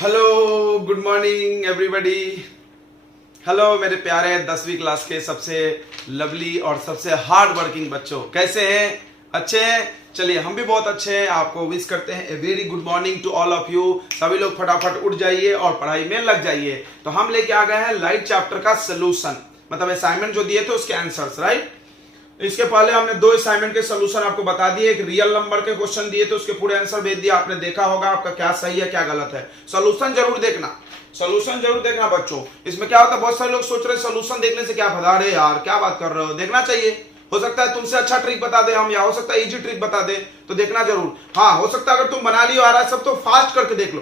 Hello, good morning everybody. Hello मेरे प्यारे 10वीं क्लास के सबसे लवली और सबसे हार्ड वर्किंग बच्चों, कैसे हैं? अच्छे हैं? चलिए हम भी बहुत अच्छे हैं। आपको विश करते हैं a very good morning to all of you. सभी लोग फटाफट उठ जाइए और पढ़ाई में लग जाइए। तो हम लेके आ गए हैं लाइट चैप्टर का सोल्यूशन, मतलब असाइनमेंट जो दिए थे उसके आंसर्स, राइट। इसके पहले हमने 2 असाइनमेंट के सोल्यूशन आपको बता दिए। एक रियल नंबर के क्वेश्चन दिए थे, उसके पूरे आंसर भेज दिया। आपने देखा होगा आपका क्या सही है क्या गलत है। सोल्यूशन जरूर देखना, सोल्यूशन जरूर देखना बच्चों। इसमें क्या होता है, बहुत सारे लोग सोच रहे हैं सोल्यूशन देखने से क्या फायदा। अरे यार क्या बात कर रहे हो, देखना चाहिए। हो सकता है तुमसे अच्छा ट्रिक बता दे हम, या हो सकता है इजी ट्रिक बता दे, तो देखना जरूर। हाँ, हो सकता है अगर तुम बना लियो आ रहा है सब, तो फास्ट करके देख लो।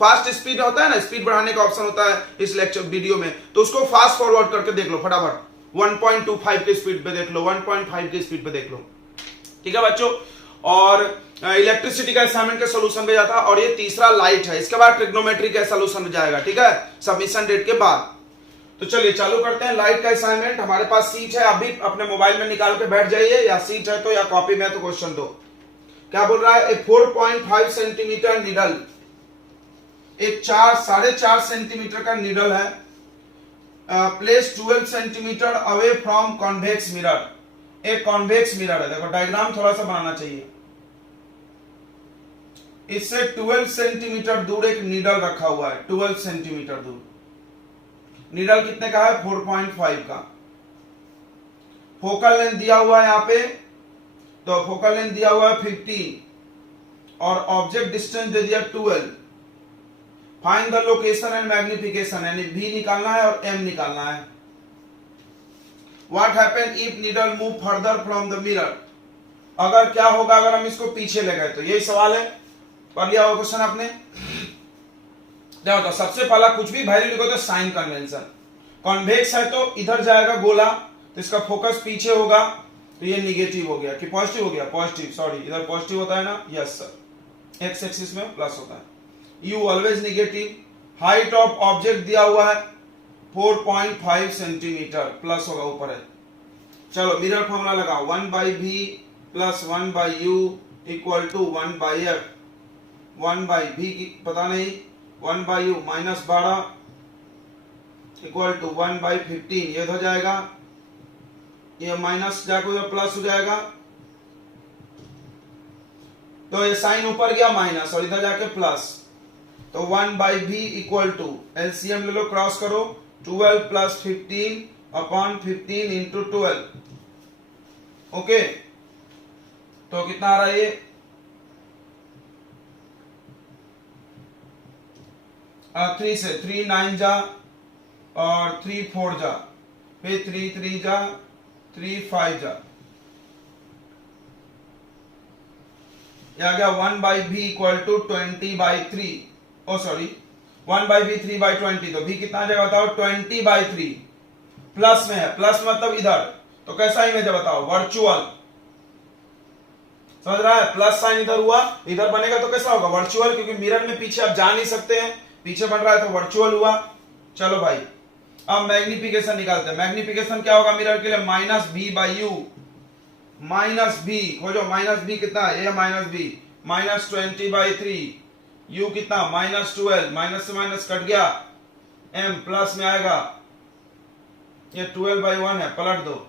फास्ट स्पीड होता है ना, स्पीड बढ़ाने का ऑप्शन होता है इस लेक्चर वीडियो में, तो उसको फास्ट फॉरवर्ड करके देख लो फटाफट। 1.25 की स्पीड पे देख लो, 1.5 की स्पीड पे देख लो, ठीक है बच्चों। और इलेक्ट्रिसिटी का असाइनमेंट का सॉल्यूशन भेजा था, और ये तीसरा लाइट है। इसके बाद ट्रिग्नोमेट्री का सॉल्यूशन जाएगा, ठीक है, सबमिशन डेट के बाद। तो चलिए चालू करते हैं लाइट का असाइनमेंट। हमारे पास सीट है, अभी अपने मोबाइल में निकाल के बैठ जाइए, या सीट है तो, या कॉपी में तो क्वेश्चन दो। क्या बोल रहा है, 4.5 सेंटीमीटर निडल, एक 4.5 सेंटीमीटर का निडल है, place 12 centimetre away from convex mirror. एक कॉन्वेक्स मिरर है, देखो डायग्राम थोड़ा सा बनाना चाहिए। इससे 12 सेंटीमीटर दूर एक नीडल रखा हुआ है, 12 सेंटीमीटर दूर। नीडल कितने का है, 4.5 का। फोकल लेंथ दिया हुआ है यहाँ पे, तो फोकल लेंथ दिया हुआ है 15 और ऑब्जेक्ट डिस्टेंस दे दिया 12। Find the location and magnification, यानी V निकालना है और M निकालना है। What happen if needle move further from the mirror, अगर क्या होगा अगर हम इसको पीछे ले गए, तो यही सवाल है। पढ़ लिया होगा क्वेश्चन आपने। देखो तो सबसे पहला कुछ भी वैल्यू लिखो तो साइन कन्वेंशन। कॉन्वेक्स है तो इधर जाएगा गोला, तो इसका फोकस पीछे होगा, तो ये निगेटिव हो गया कि पॉजिटिव हो गया, पॉजिटिव, सॉरी इधर पॉजिटिव होता है ना, यस सर, एक्स एक्सिस में प्लस होता है। U always negative. Height of object दिया हुआ है 4.5 सेंटीमीटर, प्लस होगा ऊपर है। चलो मिरर फॉर्मूला लगाओ, 1/v plus 1/u equal to 1/f। 1/v की पता नहीं, 1/u माइनस 12 इक्वल टू 1/15। ये हो जाएगा, ये माइनस जाकर प्लस हो जाएगा, तो ये साइन ऊपर गया माइनस और इधर जाके प्लस, तो 1/v इक्वल टू एलसीएम ले लो, क्रॉस करो, 12 प्लस 15 अपॉन 15 इंटू 12। ओके, तो कितना आ रहा है ये, थ्री से 3 9 जा और 3 4 जा, फिर 3 3 जा, 3 5 जा, आ गया 1/v equal to 20/3। O sorry, 1/v 3/20, तो v कितना आ जाएगा बताओ, 20/3। प्लस में है, प्लस मतलब इधर, तो कैसा इमेज है बताओ, वर्चुअल। समझ रहा है, प्लस साइन इधर हुआ, इधर बनेगा तो कैसा होगा, वर्चुअल, क्योंकि मिरर में पीछे आप जा नहीं सकते हैं, पीछे बन रहा है तो वर्चुअल हुआ। चलो भाई, अब मैग्निफिकेशन निकालते हैं। मैग्निफिकेशन क्या होगा मिरर के लिए, -v/u, -v खोजो, -v कितना है, ये -v, -20/3, u कितना, -12, माइनस से माइनस कट गया, m प्लस में आएगा, ये 12/1 है, पलट दो,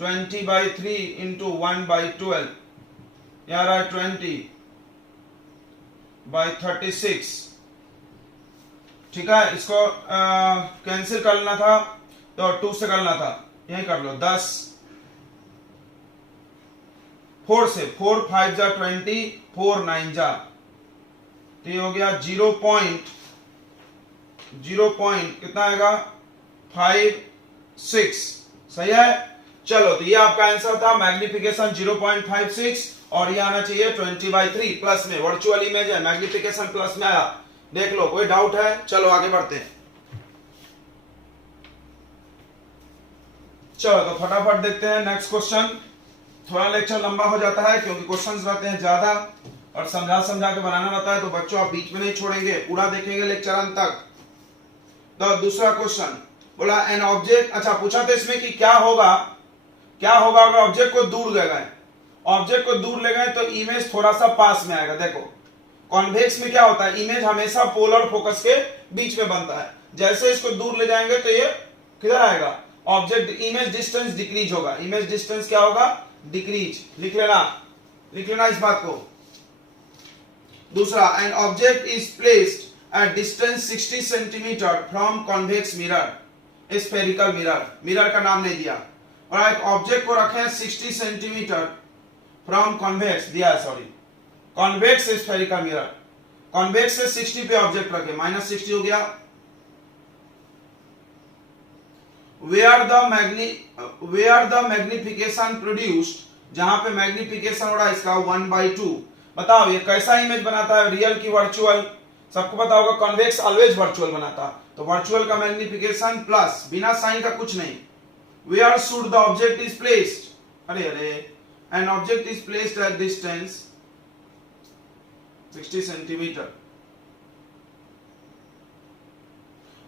20/3 इंटू 1/12, यहाँ रहा 20/36। ठीक है, इसको कैंसिल कर लेना था, तो 2 से करना था, यही कर लो, 10 4 से, 4 5 जा 20, 4 9 जा, तो ये हो गया 0 कितना आएगा, 56। सही है। चलो तो ये आपका आंसर था, मैग्निफिकेशन 0.56, और ये आना चाहिए 20/3 प्लस में, वर्चुअल इमेज है, मैग्निफिकेशन प्लस में आया। देख लो, कोई डाउट है? चलो आगे बढ़ते हैं। चलो तो फटाफट देखते हैं नेक्स्ट क्वेश्चन। थोड़ा लेक्चर लंबा हो जाता है क्योंकि क्वेश्चंस रहते हैं ज्यादा, और समझा के बनाना रहता है, तो बच्चों आप बीच में नहीं छोड़ेंगे, पूरा देखेंगे लेक्चर अंत तक। तो दूसरा क्वेश्चन बोला, एन ऑब्जेक्ट, अच्छा पूछा था इसमें कि क्या होगा अगर ऑब्जेक्ट को दूर ले गए, ऑब्जेक्ट को दूर ले गए तो इमेज थोड़ा सा पास में आएगा। देखो कॉन्वेक्स में क्या होता है, इमेज हमेशा पोलर फोकस के बीच में बनता है। जैसे इसको दूर ले जाएंगे तो ये किधर आएगा, ऑब्जेक्ट इमेज डिस्टेंस डिक्रीज होगा। इमेज डिस्टेंस क्या होगा, डिक्रीज। लिख लेना इस बात को। दूसरा, N object is placed at distance 60 centimetre from convex mirror, spherical mirror का नाम नहीं दिया, और एक ऑब्जेक्ट को रखे 60 सेंटीमीटर फ्रॉम कॉन्वेक्स दिया, sorry convex spherical mirror, convex से 60 पे ऑब्जेक्ट रखे, -60 हो गया। वेयर द मैग्निफिकेशन प्रोड्यूस्ड, जहां पे मैग्निफिकेशन हो रहा है इसका 1/2। बताओ ये कैसा इमेज बनाता है, रियल की वर्चुअल? सबको पता होगा कॉन्वेक्स ऑलवेज वर्चुअल बनाता, तो वर्चुअल का मैग्निफिकेशन प्लस, बिना साइन का कुछ नहीं। Where should the object is placed, अरे an object is placed at distance 60 centimetre.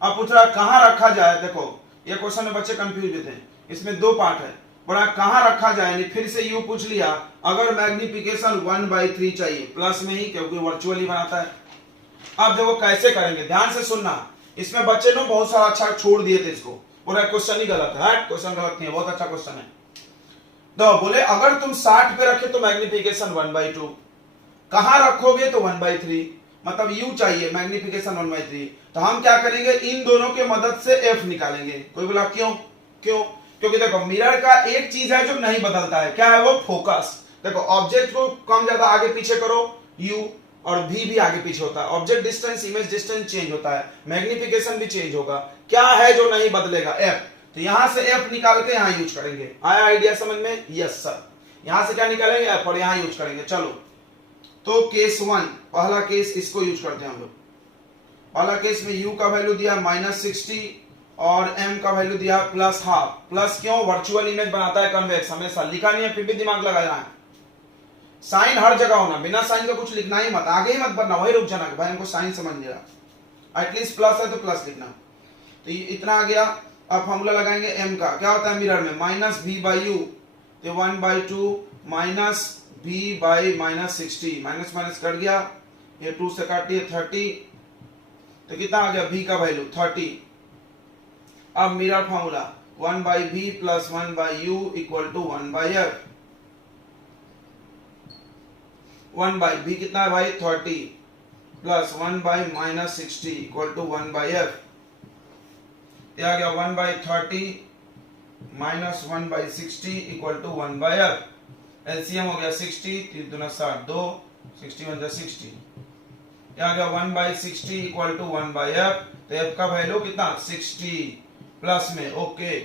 अब पूछ रहा कहां रखा जाए। देखो ये क्वेश्चन में बच्चे कंफ्यूज होते हैं, इसमें दो पार्ट है। बड़ा कहां रखा जाए, फिर से यू पूछ लिया, अगर मैग्निफिकेशन 1/3 चाहिए, प्लस में ही, क्योंकि वर्चुअली बनाता है। अब देखो कैसे करेंगे, ध्यान से सुनना। इसमें बच्चे ने बहुत सारा अच्छा छोड़ दिए थे इसको, बोला क्वेश्चन ही गलत है। क्वेश्चन गलत नहीं है, बहुत अच्छा क्वेश्चन है। तो बोले अगर तुम 60 पे रखे तो मैग्निफिकेशन 1/2, कहां रखोगे तो 1/3, मतलब यू चाहिए मैग्निफिकेशन 1/3। तो हम क्या करेंगे, इन दोनों के मदद से एफ निकालेंगे। कोई बोला क्यों? क्योंकि देखो मिरर का एक चीज है जो नहीं बदलता है, क्या है वो, फोकस। देखो ऑब्जेक्ट को कम ज्यादा आगे पीछे करो, यू और भी आगे पीछे होता है। Object distance, image distance change होता है, मैग्निफिकेशन भी चेंज होगा। क्या है जो नहीं बदलेगा, एफ। तो यहां से एफ निकाल के यहां यूज करेंगे। आया आइडिया समझ में? Yes sir. यहां से क्या निकालेंगे, एफ, और यहां यूज करेंगे। चलो तो केस 1, पहला केस इसको यूज करते हैं हम लोग। पहला केस में u का वैल्यू दिया -60 और m का वैल्यू दिया +½ प्लस। क्यों? वर्चुअल इमेज बनाता है कन्वेक्स, हमेशा लिखा नहीं है फिर भी दिमाग लगाना है। साइन हर जगह होना, बिना साइन का कुछ लिखना ही मत, आगे ही मत बढ़ना, वही रुक जाना भाई हमको साइन समझ लिया। एटलीस्ट प्लस है तो प्लस लिखना। तो इतना आ गया। अब फॉर्मूला लगाएंगे m का, क्या होता है मिरर में, -v/u, तो 1/2 -v/-60, माइनस कट गया, ये 2 से काटिए 30, तो कितना आ गया v का वैल्यू 30। अब mirror formula 1/v + 1/u = 1/f। 1/v कितना है भाई 30 प्लस 1/-60 = 1/f। ये आ गया 1/30 - 1/60 = 1/f। एलसीएम हो गया 60, 3 दूना 60, 2 60 × 60, आ गया 1/60 = 1/f। तो f का वैल्यू कितना 60 प्लस में, ओके।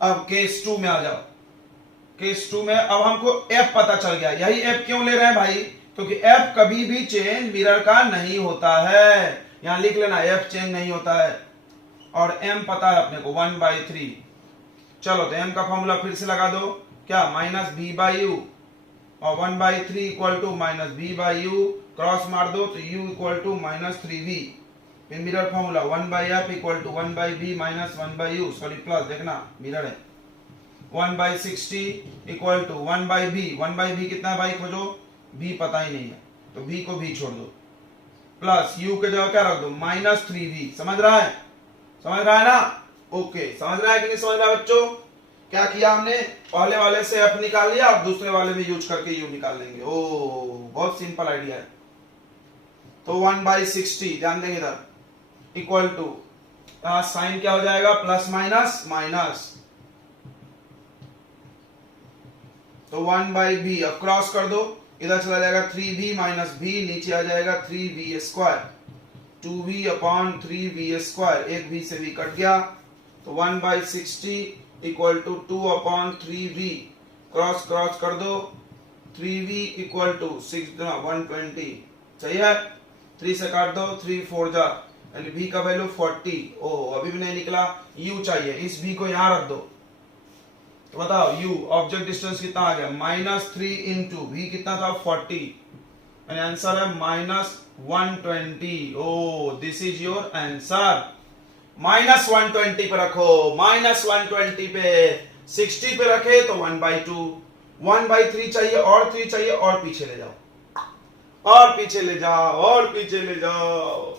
अब केस 2 में आ जाओ। केस 2 में अब हमको f पता चल गया। यही f क्यों ले रहे हैं भाई, क्योंकि f कभी भी चेंज मिरर का नहीं होता है। यहां लिख लेना f चेंज नहीं होता है, और m पता है अपने को 1/3। चलो तो m का फॉर्मूला फिर से लगा दो, क्या -v/u और 1/3 = -v/u, क्रॉस मार दो तो u = -3v। फिर mirror formula 1/f = 1/v - 1/u, sorry plus, देखना मिरर है। 1/60 = 1/v, 1/v कितना है भाई खोजो, v पता ही नहीं है तो v को v छोड़ दो, प्लस u के जगह क्या रख दो -3v। समझ रहा है ना? ओके, समझ रहा है कि नहीं समझ रहा है बच्चों? क्या किया हमने, पहले वाले से f निकाल लिया, अब दूसरे वाले में यूज करके u निकाल लेंगे। ओ बहुत सिंपल आइडिया है। तो 1/60 ध्यान देंगे इधर, इक्वल टू साइन क्या हो जाएगा, प्लस माइनस, तो 1/v। अब क्रॉस कर दो, इधर चला जाएगा 3v - v, नीचे आ जाएगा 3v², 2v/3v², एक v से v कट गया, तो 1/60 = 2/3v, क्रॉस कर दो, 3v = 6 × 120, सही है। 3 से काट दो, 3 4 जा, यानी v का वैल्यू 40। ओह अभी भी नहीं निकला, u चाहिए, इस v को यहां रख दो। तो बताओ u ऑब्जेक्ट डिस्टेंस कितना आ गया, -3 × v कितना था 40, यानी आंसर है -120। Oh this is your answer. -120 पे रखो, -120 पे, 60 पे रखे तो 1/2, 1/3 चाहिए और 3 चाहिए और पीछे ले जाओ। और पीछे ले जाओ और पीछे ले जाओ,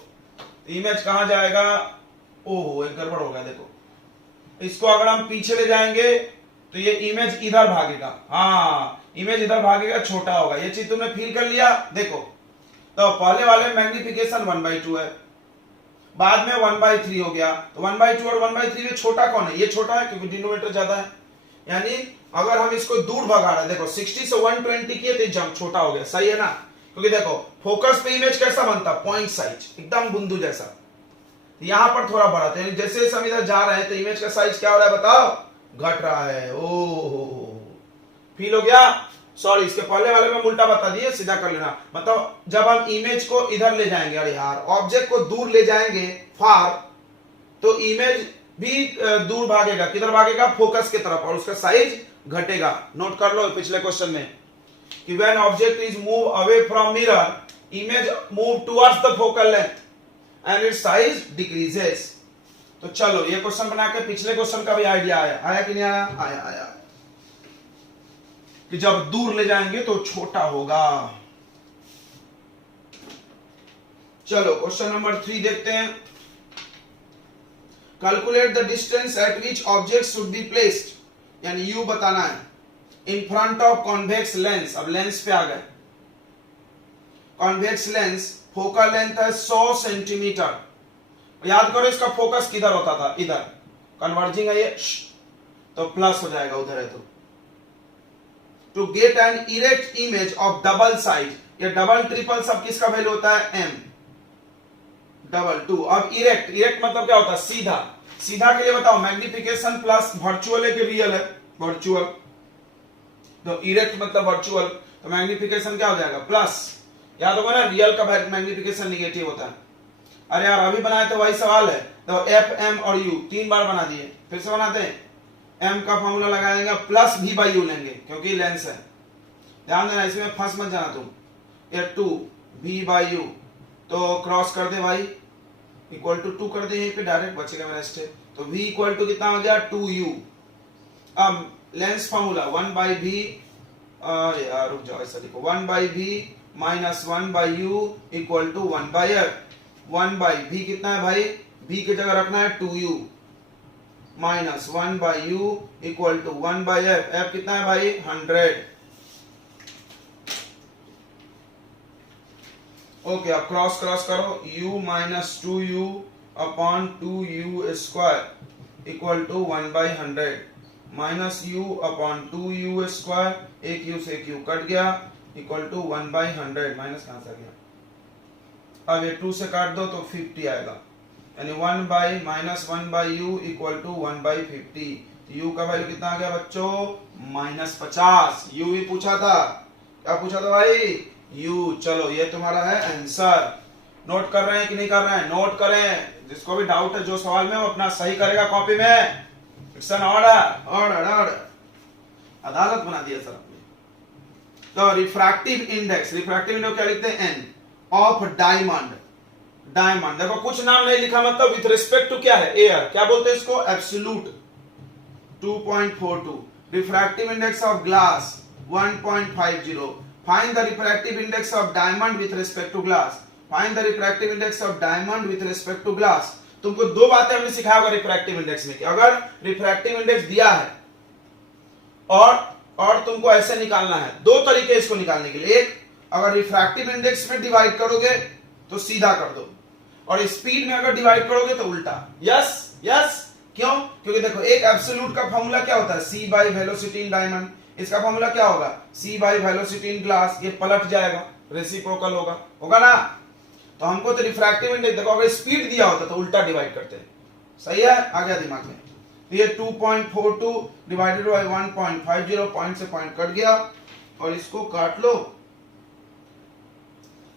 इमेज कहां जाएगा? ओहो एक गड़बड़ हो गया, देखो इसको अगर हम पीछे ले जाएंगे तो ये इमेज इधर भागेगा, हाँ इमेज इधर भागेगा, छोटा होगा। ये चीज तुमने फील कर लिया? देखो तो पहले वाले मैग्निफिकेशन 1/2 है, बाद में 1/3 हो गया, तो 1/2 और 1/3 में छोटा कौन है? ये छोटा है क्योंकि डिनोमिनेटर ज्यादा है। यानी अगर हम इसको दूर भगा रहे हैं, देखो 60 से 120 किए तो जंप छोटा हो गया, सही है ना? क्योंकि देखो फोकस पे इमेज कैसा बनता? पॉइंट साइज, एकदम बिंदु जैसा। यहां पर थोड़ा बढ़ा था, जैसे जैसे हम इधर जा रहे हैं तो इमेज का साइज क्या हो रहा है बताओ? घट रहा है। ओहो फील हो गया? सॉरी इसके पहले वाले में उल्टा बता दिए, सीधा कर लेना। मतलब जब हम इमेज को इधर ले जाएंगे, अरे यार ऑब्जेक्ट को दूर ले जाएंगे फार, तो इमेज भी दूर भागेगा, किधर भागेगा? फोकस की तरफ, और उसका साइज घटेगा। नोट कर लो पिछले क्वेश्चन में कि when object is move away from mirror, image move towards the focal length and it's size decreases. तो चलो ये क्वेश्चन बना के पिछले क्वेश्चन का भी आइडिया आया, आया कि नहीं आया? आया आया कि जब दूर ले जाएंगे तो छोटा होगा। चलो क्वेश्चन नंबर 3 देखते हैं। Calculate the distance eight which object should be placed, यानी यू बताना है, in front of convex lens. अब लेंस पे आ गए, कॉन्वेक्स लेंस फोकल लेंथ है 100 सेंटीमीटर। याद करो इसका फोकस किधर होता था? इधर। कन्वर्जिंग है ये, तो प्लस हो जाएगा उधर है तो। To get an erect image of double size, ये डबल ट्रिपल सब किसका वैल्यू होता है? m double 2। अब इरेक्ट, इरेक्ट मतलब क्या होता है? सीधा। सीधा के लिए बताओ, मैग्निफिकेशन प्लस वर्चुअल है कि रियल है? वर्चुअल। तो इरेक्ट मतलब वर्चुअल, तो मैग्निफिकेशन क्या हो जाएगा? प्लस। याद होगा ना, रियल का मैग्निफिकेशन निगेटिव होता है। अरे यार अभी बनाए तो वही सवाल है, तो एफ एम और यू 3 बार बना दिए, फिर से बनाते हैं। एम का फॉर्मूला लगाएंगे प्लस v बाई यू लेंगे क्योंकि लेंस है। ध्यान देना इसमें फंस मत जाना तुम। ये 2 v बाई यू, तो क्रॉस कर दे भाई, इक्वल टू 2 कर दे, यहीं पे डायरेक्ट बचेगा मेरा स्टेप। तो v इक्वल टू कितना हो गया? 2u। अब लेंस फॉर्मूला 1/v, यार रुक जाओ, ऐसा लिखो 1/v minus 1/u equal to 1/f। 1/v कितना है भाई? v की जगह रखना है 2u minus 1/u equal to 1/f। f कितना है भाई? 100। ओके अब क्रॉस क्रॉस करो, u minus 2u upon 2u square equal to 1/100 minus u upon 2u square, एक u से q कट गया, इक्वल टू 1/100। माइनस कहां से आ गया? अब ये 2 से काट दो तो 50 आएगा, यानी 1/-1/u इक्वल टू 1/50। u का वैल्यू कितना आ गया बच्चों? -50। u भी पूछा था, क्या पूछा था भाई? u। चलो ये तुम्हारा है आंसर। नोट कर रहे हैं कि नहीं कर रहे हैं? नोट करें, जिसको भी डाउट है जो सवाल में वो अपना सही करेगा कॉपी में। It's an order, order order. अदालत बना दिया सर आपने। तो रिफ्रैक्टिव इंडेक्स, रिफ्रैक्टिव इंडेक्स क्या लिखते हैं? n of diamond. डायमंड देखो कुछ नाम नहीं लिखा, मतलब विथ रिस्पेक्ट टू क्या है? एयर। क्या बोलते हैं इसको? Absolute 2.42। Refractive index of glass 1.50। Find the refractive index of diamond with respect to glass. Find the refractive index of diamond with respect to glass. तुमको दो बातें हमने सिखाया होगा रिफ्रैक्टिव इंडेक्स में कि अगर रिफ्रैक्टिव इंडेक्स दिया है और तुमको ऐसे निकालना है, दो तरीके इसको निकालने के लिए। एक, अगर रिफ्रैक्टिव इंडेक्स में डिवाइड करोगे तो सीधा कर दो, और स्पीड में अगर डिवाइड करोगे तो उल्टा। Yes yes. क्यों? क्योंकि देखो एक एब्सोल्यूट का फॉर्मूला क्या होता है? c by velocity in diamond. इसका फॉर्मूला क्या होगा? c by velocity in glass. ये पलट जाएगा, रेसिप्रोकल होगा, होगा ना? तो हमको तो रिफ्रैक्टिव इंडेक्स देखो, अगर स्पीड दिया होता तो उल्टा डिवाइड करते हैं। सही है? आ गया दिमाग में? ये 2.42 डिवाइडेड बाय 1.50, पॉइंट से पॉइंट कट गया, और इसको काट लो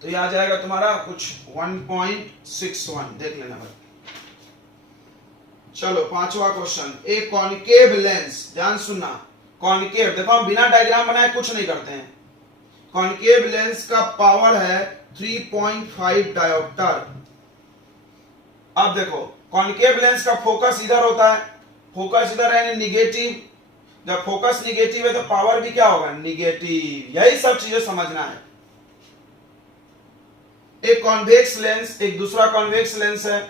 तो ये आ जाएगा तुम्हारा कुछ 1.61। देख लेना भाई। चलो पांचवा क्वेश्चन। ए कॉन्केव लेंस, ध्यान सुनना, कॉन्केव देखो हम बिना डायग्राम बनाए कुछ नहीं करते हैं। कॉन्केव लेंस का पावर है 3.5 डायोप्टर। अब देखो कॉन्केव लेंस का फोकस इधर होता है, फोकस इधर है निगेटिव। जब फोकस निगेटिव है तो पावर भी क्या होगा? निगेटिव। यही सब चीजें समझना है। एक कॉन्वेक्स लेंस, एक दूसरा कॉन्वेक्स लेंस है।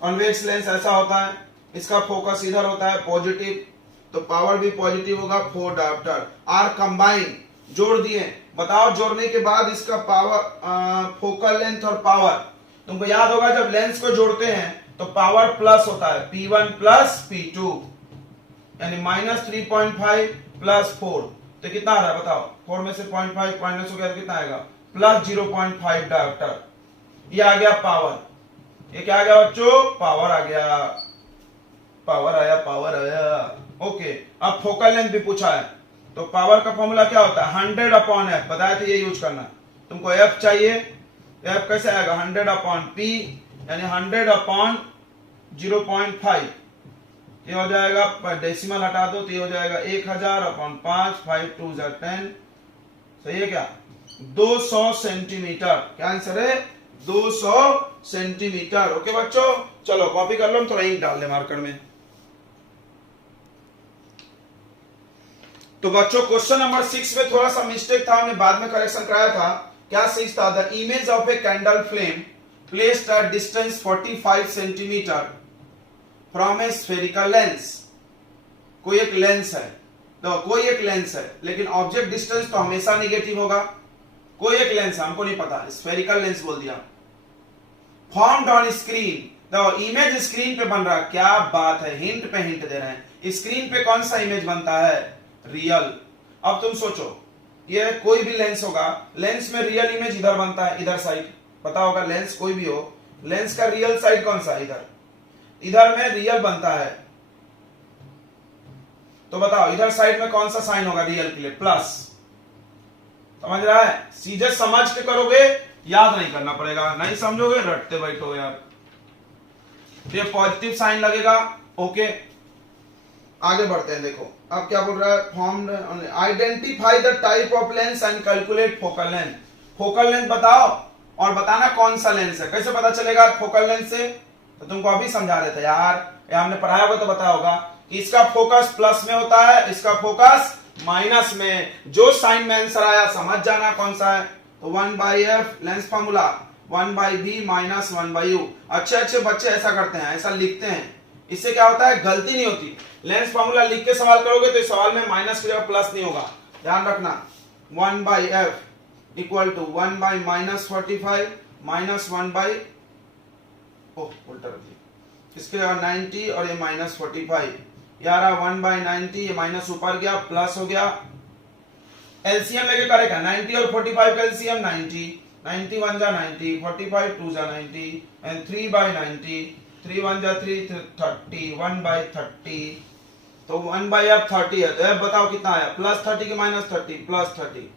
कॉन्वेक्स लेंस ऐसा होता है, इसका फोकस इधर होता है पॉजिटिव, तो पावर भी पॉजिटिव होगा। 4 डायोप्टर आर कंबाइन, जोड़ दिए। बताओ जोड़ने के बाद इसका पावर, फोकल लेंथ और पावर, तुमको याद होगा जब लेंस को जोड़ते हैं तो पावर प्लस होता है, P1 प्लस P2, यानी -3.5 प्लस 4, तो कितना आ रहा है बताओ? 4 में से 0.5 माइनस हो गया तो कितना आएगा? Plus 0.5 dioptre. ये आ गया पावर। ये क्या आ गया बच्चों? पावर आ गया, पावर आया, पावर आया। ओके, अब फोकल लेंथ भी पूछा है, तो पावर का फॉर्मूला क्या होता है? 100/f, बताया था ये यूज करना। तुमको f चाहिए, f कैसे आएगा? 100/p, यानी 100/0.5, ये हो जाएगा, डेसिमल हटा दो तो ये हो जाएगा 1000/5, 5 2 10, सही है क्या? 200 सेंटीमीटर। क्या आंसर है? 200 सेंटीमीटर। ओके बच्चों, चलो कॉपी कर लो, थोड़ा इंक डाल दे मार्कर में। तो बच्चों क्वेश्चन नंबर 6 में थोड़ा सा मिस्टेक था, हमने बाद में करेक्शन कराया था। क्या 6 था? The image of a candle flame placed at distance 45 centimetre from A spherical lens. कोई एक लेंस है, तो कोई एक लेंस है, लेकिन ऑब्जेक्ट डिस्टेंस तो हमेशा नेगेटिव होगा। कोई एक लेंस है, हमको नहीं पता, स्फेरिकल लेंस बोल दिया। फॉर्म्ड ऑन स्क्रीन, तो इमेज स्क्रीन पे बन रहा। क्या बात है, हिंट पे हिंट दे रहे हैं। स्क्रीन पे कौन सा इमेज बनता है? रियल। अब तुम सोचो, ये कोई भी लेंस होगा, लेंस में रियल इमेज इधर बनता है, इधर साइड। पता होगा लेंस कोई भी हो, लेंस का रियल साइड कौन सा? इधर, इधर में रियल बनता है। तो बताओ इधर साइड में कौन सा साइन होगा रियल के लिए? प्लस। समझ रहा है? सीधे समझ के करोगे, याद नहीं करना पड़ेगा, नहीं समझोगे रटते बैठो यार। ये पॉजिटिव साइन लगेगा। ओके, आगे बढ़ते हैं। देखो अब क्या बोल रहा है? Formed, identify the type of lens and calculate focal length. Focal length बताओ और बताना कौन सा लेंस है। कैसे पता चलेगा फोकल लेंथ से? तो तुमको अभी समझा देते यार, ये हमने पढ़ाया होगा तो बताया होगा कि इसका फोकस प्लस में होता है, इसका फोकस माइनस में। जो साइन में आंसर आया समझ जाना कौन सा है। तो 1/f lens formula, 1/b minus 1/u। अच्छे अच्छे बच्चे ऐसा करते हैं, ऐसा लिखते हैं, इससे क्या होता है? गलती नहीं होती। लेंस फॉर्मूला लिख के सवाल करोगे तो इस सवाल में माइनस की जगह प्लस नहीं होगा, ध्यान रखना। 1/f इक्वल टू 1/-45 माइनस 1/, उल्टा रख दिया, इसके 90 और ये -45, यार 1/90, ये माइनस ऊपर गया प्लस हो गया। एलसीएम लेके करेगा 90 और 45 का एलसीएम 90, 90 1 जा 90, 45 2 जा 90 एंड 3/90, 3 1 जा 3, 30, 1/30, तो 1/f 30 है। तो बताओ कितना आया? +30 के -30, +30।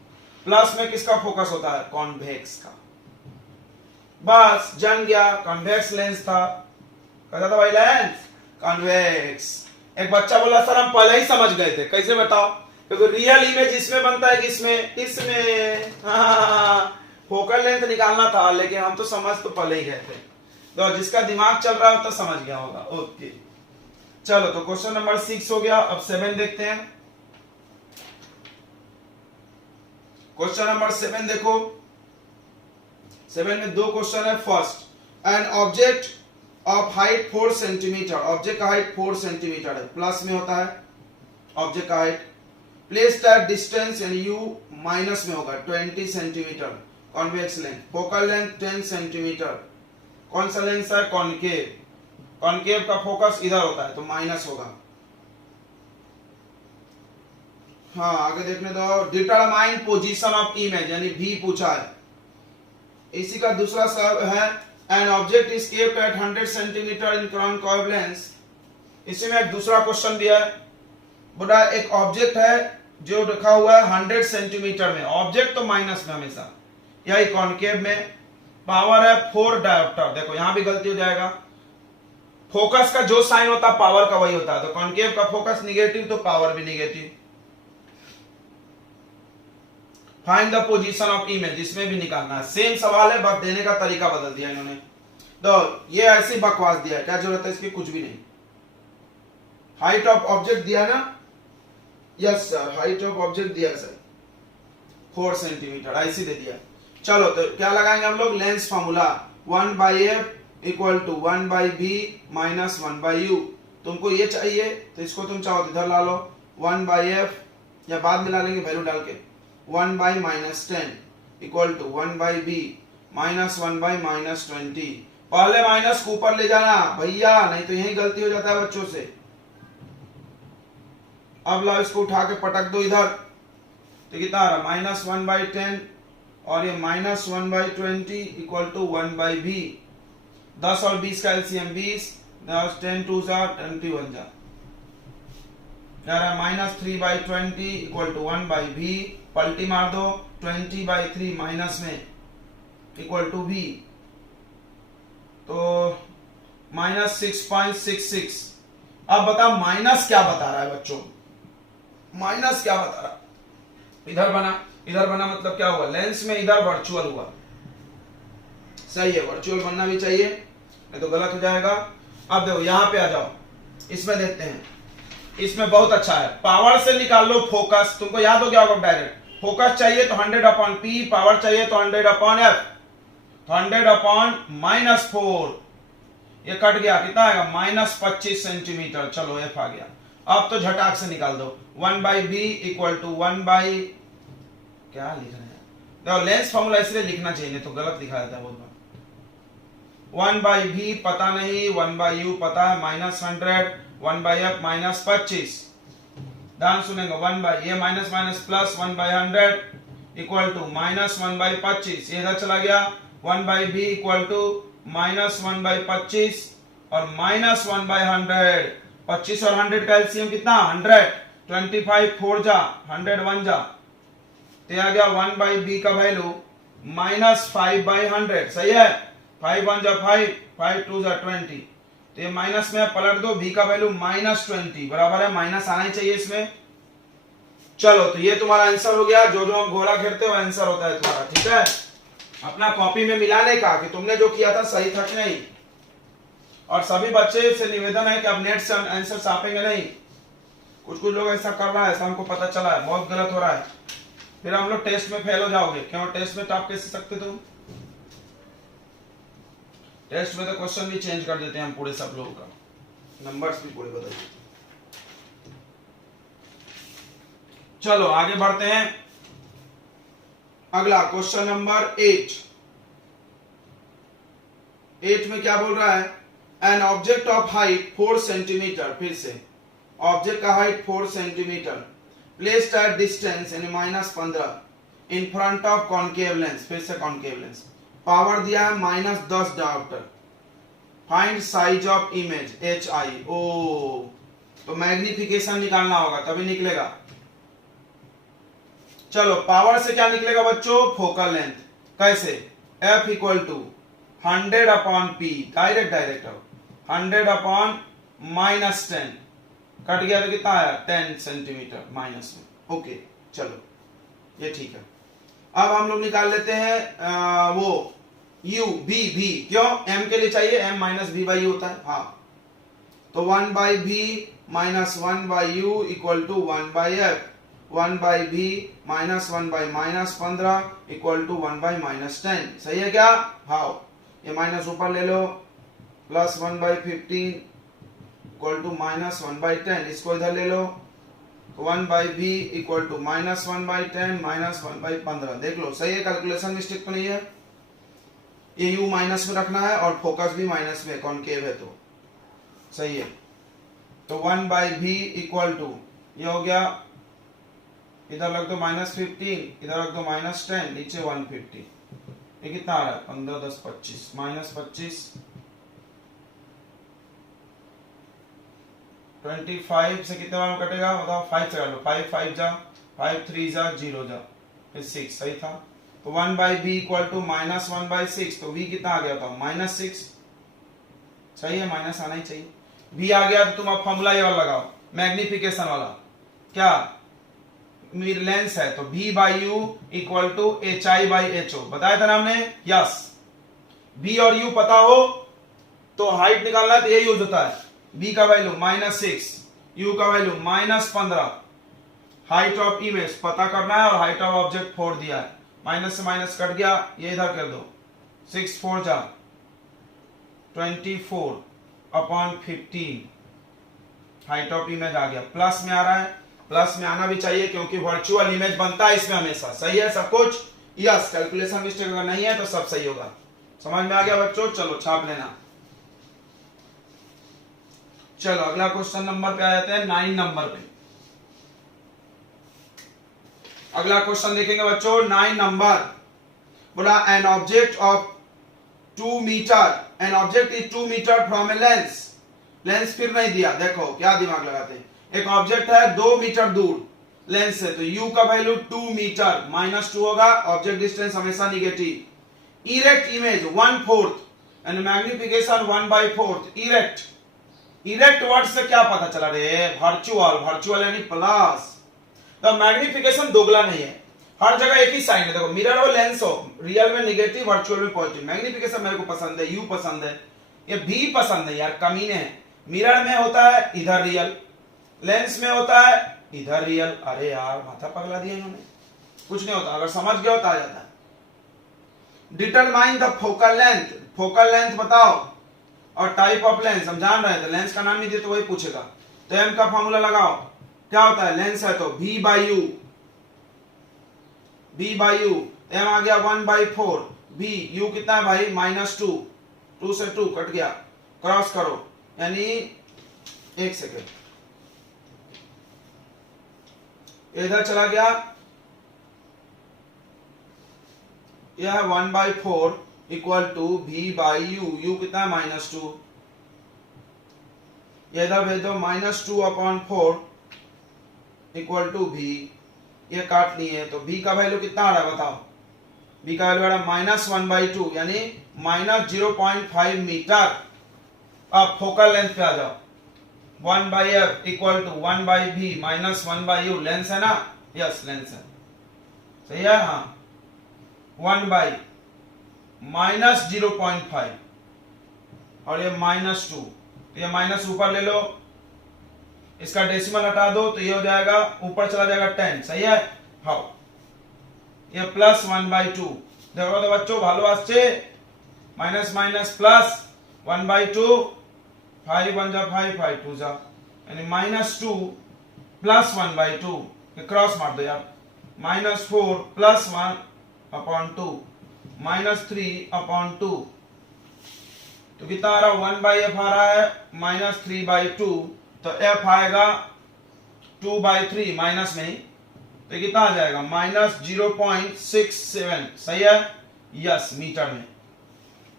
प्लस में किसका फोकस होता है? कॉन्वेक्स का। बस जन गया, कॉन्वेक्स लेंस था। कहता था भाई लेंस कॉन्वेक्स। एक बच्चा बोला सर हम पहले ही समझ गए थे। कैसे बताओ? क्योंकि रियल इमेज इसमें बनता है, किसमें? इसमें। फोकल लेंथ निकालना था, लेकिन हम तो समझ तो पहले ही गए थे। तो जिसका दिमाग चल रहा हो तो समझ गया होगा। ओके चलो, तो क्वेश्चन नंबर 6 हो गया। अब 7 देखते हैं। क्वेश्चन नंबर 7 देखो। 7 में 2 क्वेश्चन है। First, N object of height 4 centimetre, object का हाइट 4 सेंटीमीटर है, प्लस में होता है ऑब्जेक्ट का हाइट। प्लेस्ड एट डिस्टेंस यानी u माइनस में होगा 20 centimetre, convex length. Focal length 10 centimetre. कौन सा लेंस है? कॉनकेव। कॉनकेव का फोकस इधर होता है तो माइनस होगा। हाँ आगे देखने दो। डिटरमाइन पोजीशन ऑफ इमेज यानी भी पूछा है। इसी का दूसरा सब है, N object is kept at 100 centimetre in concave lens. इसी में एक दूसरा क्वेश्चन दिया है। बोला एक ऑब्जेक्ट है जो रखा हुआ है 100 सेंटीमीटर में, ऑब्जेक्ट तो माइनस में हमेशा, यही कॉनकेव में। पावर है 4 डायोप्टर। देखो यहां भी गलती हो जाएगा, फोकस का जो साइन होता है पावर का वही होता है। तो कॉनकेव का फोकस निगेटिव तो पावर भी negative. Find the position of image, इसमें भी निकालना है। सेम सवाल है, बस देने का तरीका बदल दिया इन्होंने। तो ये ऐसी बकवास दिया है, क्या जरूरत है इसकी? कुछ भी नहीं। हाइट ऑफ ऑब्जेक्ट दिया ना? Yes sir, height of object दिया सर 4 सेंटीमीटर, ऐसी दे दिया। चलो तो क्या लगाएंगे हम लोग, lens formula 1/f equal to 1/b minus 1/u। तुमको ये चाहिए तो इसको तुम चाहो तो इधर ला लो 1/f, या बाद में ला लेंगे वैल्यू डाल के, 1/-10 इक्वल टू 1/b माइनस 1/-20। पहले माइनस को ऊपर ले जाना भैया, नहीं तो यही गलती हो जाता है बच्चों से। अब लाओ इसको उठा के पटक दो इधर, तो कितना आ रहा, -1/10 और ये -1/20 इक्वल टू 1/b। 10 और 20 का एलसीएम 20, 10 2 जा 21 जा, -3/20 इक्वल टू 1/b। पलटी मार दो, 20/3 माइनस में इक्वल टू b, तो -6.66। अब बता माइनस क्या बता रहा है बच्चों, माइनस क्या बता रहा, इधर बना, इधर बना मतलब क्या हुआ, लेंस में इधर वर्चुअल हुआ। सही है, वर्चुअल बनना भी चाहिए, नहीं तो गलत हो जाएगा। अब देखो यहां पे आ जाओ, इसमें देखते हैं, इसमें बहुत अच्छा है, पावर से निकाल लो फोकस। तुमको याद हो गया होगा डायरेक्ट, फोकस चाहिए तो 100/p, पावर चाहिए तो 100/f, तो 100/-4, ये कट गया, कितना आएगा, -25 सेंटीमीटर। चलो f आ गया। अब तो झटाक से निकाल दो, 1/b इक्वल टू 1/, क्या लिख रहे हैं, देखो लेंस फॉर्मूला इसलिए लिखना चाहिए, नहीं तो गलत लिखा जाता है बहुत बार। 1/b पता नहीं, 1/u पता है, -100, 1/f -25। ध्यान सुनेंगे, 1/, ये minus minus plus 1/100 equal to -1/25, ये इधर चला गया, 1/b इक्वल टू -1/25 और -1/100। 25 और 100 का एलसीएम कितना, 100, 25 4 जा, 100 1 जा, तो आ गया 1/b का वैल्यू -5/100। सही है, 5 1 जा 5, 5 2 जा 20, तो ये माइनस में पलट दो, b का वैल्यू -20 बराबर है, माइनस आना ही चाहिए इसमें। चलो तो ये तुम्हारा आंसर हो गया, जो जो गोला घेरते हो आंसर होता है तुम्हारा। ठीक है, अपना कॉपी में मिलाने का कि तुमने जो किया था सही था कि नहीं। और सभी बच्चे से निवेदन है कि अब नेट से आंसर छापेंगे नहीं, कुछ कुछ लोग ऐसा कर रहा है, ऐसा हमको पता चला है, बहुत गलत हो रहा है, फिर हम लोग टेस्ट में फेल हो जाओगे। क्यों, टेस्ट में टॉप कैसे सकते तुम, टेस्ट में तो क्वेश्चन भी चेंज कर देते हैं हम पूरे, सब लोगों का नंबर्स भी पूरे बदल देते। चलो आगे बढ़ते हैं, अगला क्वेश्चन नंबर 8 में क्या बोल रहा है, N object of height 4 centimetre, फिर से ऑब्जेक्ट का height 4 centimetre, placed at distance यानी -15 in front of concave lens, फिर से कॉनकेव लेंस, पावर दिया है -10 dioptre, find size of image HI। ओ तो मैग्निफिकेशन निकालना होगा तभी निकलेगा। चलो पावर से क्या निकलेगा बच्चों, फोकल लेंथ, कैसे, f equal to 100/p, direct 100/-10, cut गया तो कितना आया, 10 सेंटीमीटर माइनस में। ओके चलो ये ठीक है। अब हम लोग निकाल लेते हैं वो u v, क्यों, m के लिए चाहिए, m -b/u होता है। हाँ तो 1/b minus 1/u equal to 1/f, 1/b minus 1/-15 equal to 1/-10। सही है क्या, हाँ ये माइनस ऊपर ले लो, प्लस 1/15 इक्वल टू -1/10, इसको इधर ले लो, 1/b इक्वल टू -1/10 -1/15। देख लो सही है, कैलकुलेशन मिस्टेक तो नहीं है। ये u माइनस में रखना है और फोकस भी माइनस में, कॉनकेव है तो सही है। तो 1/b इक्वल टू ये हो गया, इधर रख दो -15, इधर रख दो -10, नीचे 150, ये कितना आ रहा है, 15 10 25, -25, 25 से कितने बार कटेगा बताओ, 5 से काट लो, 5 5 जा, 5 3 जा 0 जा, फिर 6, सही था। तो 1/b इक्वल टू -1/6, तो v कितना आ गया था, -6, सही है, माइनस आना ही चाहिए। v आ गया तो तुम अब फॉर्मूला ये वाला लगाओ, मैग्निफिकेशन वाला, क्या मिर लेंस है तो v/u इक्वल टू HI/HO, बताया था ना हमने, यस। v और u पता हो तो हाइट निकालना है तो ये यूज होता है, v का वैल्यू -6, u का वैल्यू -15, हाइट ऑफ इमेज पता करना है और हाइट ऑफ ऑब्जेक्ट 4 दिया है, माइनस से माइनस कट गया, ये इधर कर दो, 6 4 जा 24 अपॉन 15, हाइट ऑफ इमेज आ गया, प्लस में आ रहा है, प्लस में आना भी चाहिए क्योंकि वर्चुअल इमेज बनता है इसमें हमेशा। सही है सब कुछ? यस, कैलकुलेशन मिस्टेक अगर नहीं है तो सब सही होगा। समझ में आ गया बच्चों? चलो छाप लेना। चलो अगला क्वेश्चन नंबर पे आ जाते हैं, 9 नंबर पे। अगला क्वेश्चन देखेंगे बच्चों 9 नंबर। बोला an object of 2 metre, an object is 2 metre from a lens. Lens फिर नहीं दिया, देखो क्या दिमाग लगाते हैं। एक ऑब्जेक्ट है 2 मीटर दूर लेंस से, तो u का वैल्यू 2 मीटर, -2 होगा, ऑब्जेक्ट डिस्टेंस हमेशा negative. Erect image 1/4 and magnification 1/4। Erect word से क्या पता चला रे? वर्चुअल यानी प्लस। तो मैग्निफिकेशन दोगला नहीं है, हर जगह एक ही साइन है। देखो मिरर हो लेंस हो, रियल में निगेटिव वर्चुअल में पॉजिटिव। मैग्निफिकेशन मेरे को पसंद है, यू पसंद है, ये भी पसंद है यार, कमीने हैं। मिरर में होता है इधर रियल, लेंस में होता है इधर रियल। अरे यार माथा पगला दिया इन्होंने, कुछ नहीं होता, अगर समझ गए हो तो आ जाता है। Determine the focal length, focal length बताओ, और टाइप ऑफ लेंस हम जान रहे थे, लेंस का नाम नहीं दिया तो वही पूछेगा। तो एम का फॉर्मूला लगाओ, क्या होता है? लेंस है तो v बाई यू, एम आ गया 1/4, v u कितना है भाई? -2, 2 से 2 कट गया, क्रॉस करो, यानी 1 सेकेंड, इधर चला गया, यह है 1/4 equal to v by u, u कितना है? -2, ये इधर भेज दो, -2/4 इक्वल टू v, ये काट लिए तो v का वैल्यू कितना आ रहा है बताओ? v का वैल्यू आ रहा है -1/2 यानी -0.5 मीटर। अब फोकल लेंथ पे आ जाओ, 1/f equal to 1/v -1/u, lens है ना? यस लेंस है, सही है, हाँ, 1/- 0.5 और ये -2, तो ये माइनस ऊपर ले लो, इसका डेसिमल हटा दो तो ये हो जाएगा, ऊपर चला जाएगा 10, सही है। हाउ ये प्लस 1/2, देखो तो बच्चों भालो आसছে, माइनस माइनस प्लस 1/2, 5 1 जा 5, 5 2 जा, यानी -2 प्लस 1/2, क्रॉस मार दो यार, -4 प्लस 1/2 -3/2, तो कितना आ रहा है? 1/f आ रहा है -3/2, तो f आएगा 2/3 माइनस में ही, तो कितना आ जाएगा? -0.67, सही है, यस मीटर में,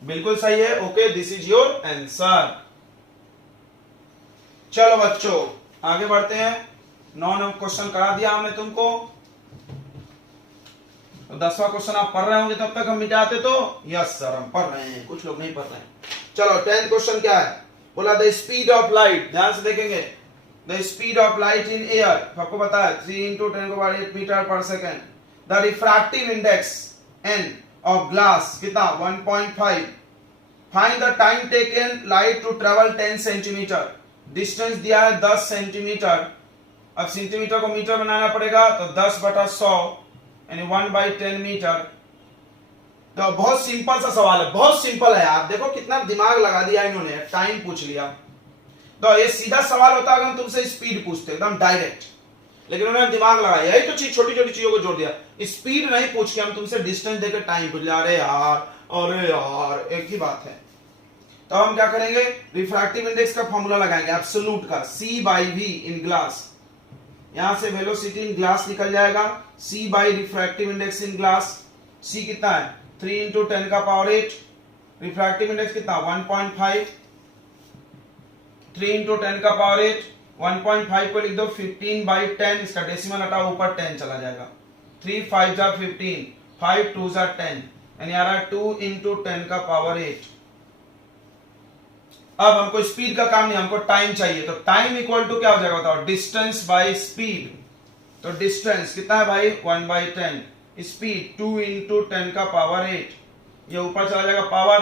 बिल्कुल सही है। Okay, this is your answer. चलो बच्चों आगे बढ़ते हैं, 9 क्वेश्चन करा दिया हमने तुमको, तो 10वां क्वेश्चन आप पढ़ रहे होंगे तब तक हम मिटाते तो? यस सर हम पढ़ रहे हैं, कुछ लोग नहीं पढ़ रहे हैं। चलो 10th क्वेश्चन क्या है? बोला द स्पीड ऑफ लाइट, ध्यान से देखेंगे, the speed of light in air, आपको पता है 3 × 10⁸ metre per second. The refractive index n of glass कितना? 1.5। Find the time taken light to travel 10 centimetre, distance दिया है 10 सेंटीमीटर। अब सेंटीमीटर को मीटर बनाना पड़ेगा, तो 10/100 यानी 1/10 मीटर। तो बहुत सिंपल सा सवाल है, बहुत सिंपल है यार, देखो कितना दिमाग लगा दिया इन्होंने, टाइम पूछ लिया। तो ये सीधा सवाल होता अगर हम तुमसे स्पीड पूछते एकदम डायरेक्ट, लेकिन उन्होंने दिमाग लगाया, यही तो चीज, छोटी छोटी चीजों को जोड़ दिया। स्पीड नहीं पूछ के हम तुमसे डिस्टेंस देकर टाइम पूछ लिया। अरे यार एक ही बात है। तो हम क्या करेंगे? रिफ्रैक्टिव इंडेक्स का फॉर्मूला लगाएंगे एब्सोल्यूट का, C/V इन ग्लास, यहां से वेलोसिटी इन ग्लास निकल जाएगा, C by refractive index in glass. C कितना है? 3 × 10⁸। रिफ्रैक्टिव इंडेक्स कितना? 1.5, 3 × 10⁸, 1.5 को लिख दो 15/10, इसका डेसिमल हटाओ, ऊपर 10 चला जाएगा, 3 5 जा 15, 5 2 जा 10, यानी आ रहा है 2 × 10⁸। अब हमको स्पीड का काम नहीं, हमको टाइम चाहिए, तो टाइम इक्वल टू क्या हो जाएगा बताओ? Distance by speed. तो डिस्टेंस कितना है भाई? 1/10, स्पीड 2 × 10⁸, ये ऊपर चला जाएगा पावर,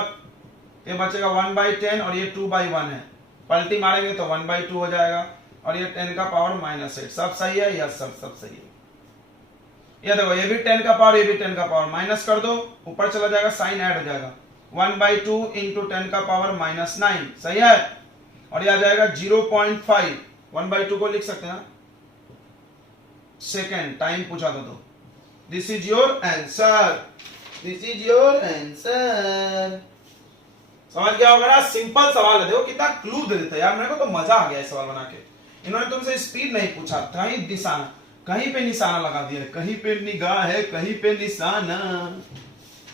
ये बचेगा 1/10 और ये 2/1 है, पलटी मारेंगे तो 1/2 हो जाएगा, और ये 10⁻⁻8, सब सही है? यस सब सही है। ये देखो ये भी 10 का पावर, ये भी 10 का पावर, माइनस कर दो, ऊपर चला जाएगा, साइन ऐड हो जाएगा, 1/2 इंटू 10 का पावर -9, सही है। और ये आ जाएगा 0.5, 1/2 को लिख सकते हैं सेकेंड, टाइम पूछा तो this is your answer, this is your answer. समझ गया होगा ना, सिंपल सवाल है, देखो कितना क्लू दे देते हैं यार, मेरे को तो मजा आ गया इस सवाल बना के। इन्होंने तुमसे स्पीड नहीं पूछा, कहीं निशाना, कहीं पे निशाना लगा दिया, कहीं पे निगाह है, कहीं पे निशाना,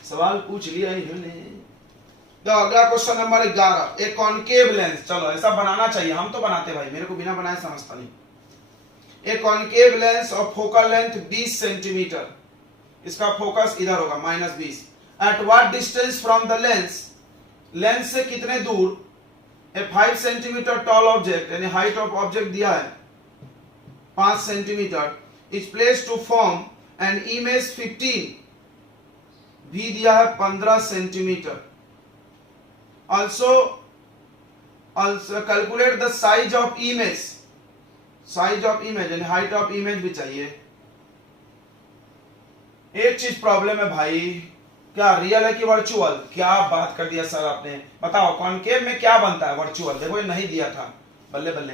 सवाल पूछ लिया इन्होंने। तो अगला क्वेश्चन नंबर 11, एक कॉनकेव लेंस, चलो ऐसा बनाना चाहिए, हम तो बनाते भाई, मेरे को बिना बनाए समझता नहीं। एक कॉनकेव लेंस और फोकल लेंथ 20 सेंटीमीटर, इसका फोकस इधर होगा -20, at what distance from the lens, lens से कितने दूर ए 5 सेंटीमीटर टॉल ऑब्जेक्ट, यानी हाइट ऑफ ऑब्जेक्ट दिया है 5 centimetre, is place to form an image 15, भी दिया है 15 centimetre. also calculate the size of image, size of image यानी हाइट ऑफ इमेज भी चाहिए। एक चीज प्रॉब्लम है भाई, क्या रियल है कि वर्चुअल, क्या बात कर दिया सर आपने, बताओ कॉनकेव में क्या बनता है वर्चुअल, देखो ये नहीं दिया था, बल्ले बल्ले।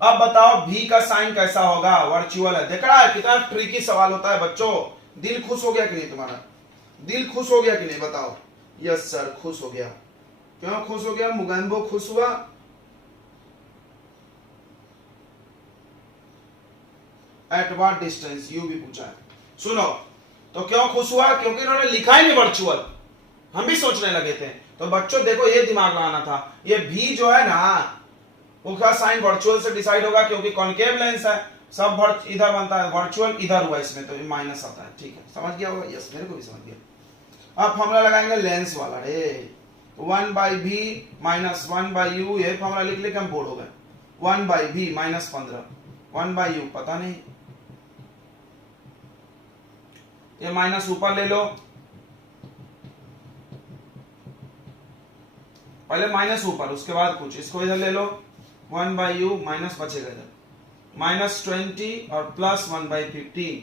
अब बताओ भी का साइन कैसा होगा, वर्चुअल है, देख रहा है कितना ट्रिकी सवाल होता है बच्चों। दिल खुश हो गया कि नहीं तुम्हारा, दिल खुश हो गया कि नहीं बताओ। यस सर खुश हो गया, क्यों खुश हो गया, मुगैम्बो खुश हुआ। एट व्हाट डिस्टेंस, यू भी पूछा है, सुनो तो क्यों खुश हुआ, क्योंकि इन्होंने लिखा ही नहीं वर्चुअल, हम भी सोचने लगे थे। तो बच्चों देखो ये दिमाग लगाना था, ये भी जो है ना वो क्या साइन वर्चुअल से डिसाइड होगा, क्योंकि कॉनकेव लेंस है, सब इधर बनता है, वर्चुअल इधर हुआ इसमें, तो माइनस आता है, ठीक है समझ गया होगा, यस मेरे को भी समझ गया। अब फॉर्मूला लगाएंगे लेंस वाला, रे 1/v माइनस 1/u, ये फॉर्मूला लिख लेके हम बोर्ड हो गए, 1/v -15, 1/u पता नहीं, ये माइनस ऊपर ले लो, पहले माइनस ऊपर उसके बाद कुछ, इसको इधर ले लो, 1/u माइनस बचेगा इधर, -20 और प्लस 1/15,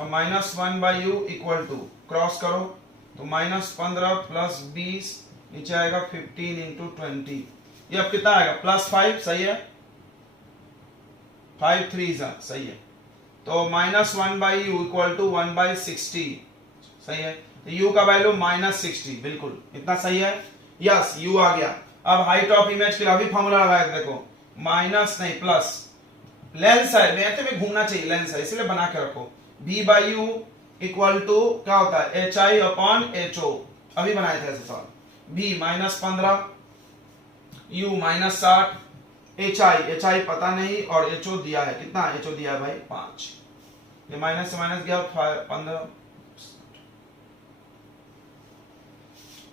और -1/u इक्वल टू क्रॉस करो तो -15 प्लस 20 नीचे आएगा 15 इंटू 20, ये अब कितना आएगा +5, सही है, 5 3 सही है, तो -1/u इक्वल टू 1/60, सही है, तो u का वैल्यू -60, बिल्कुल इतना सही है, यस u आ गया। अब हाइट ऑफ इमेज के लिए अभी फॉर्मूला लगाया, देखो माइनस नहीं प्लस, लेंस है मैथ में घूमना चाहिए, लेंस है इसलिए बना के रखो, b/u इक्वल टू क्या होता है hi/ho, अभी बनाए थे ऐसे सवाल, b -15, u -60, hi पता नहीं, और ho दिया है, कितना ho दिया है भाई 5, ये माइनस से माइनस गया 15,